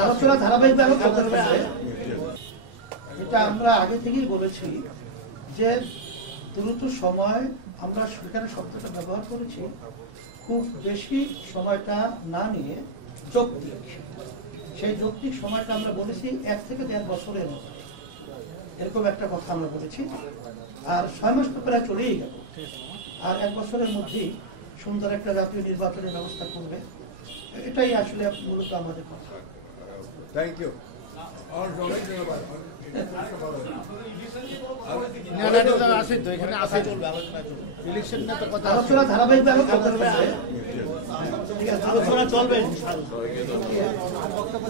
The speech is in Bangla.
আলোচনা ধারাবাহিকভাবে এটা আমরা আগে থেকেই বলেছি যে দ্রুত সময় আমরা সেখানে শব্দটা ব্যবহার করেছি, খুব বেশি সময়টা না নিয়ে যৌক্তিক, সেই যৌক্তিক সময়টা আমরা বলেছি 1 থেকে 1.5 বছরের মধ্যে, এরকম একটা কথা আমরা বলেছি। আর 6 মাস তো প্রায় চলেই গেল, আর 1 বছরের মধ্যেই সুন্দর একটা জাতীয় নির্বাচনের ব্যবস্থা করবে, এটাই আসলে মূলত আমাদের কথা। Thank you. আলোচনা ধারাবাহিকভাবে আলোচনা চলবে। বক্তব্য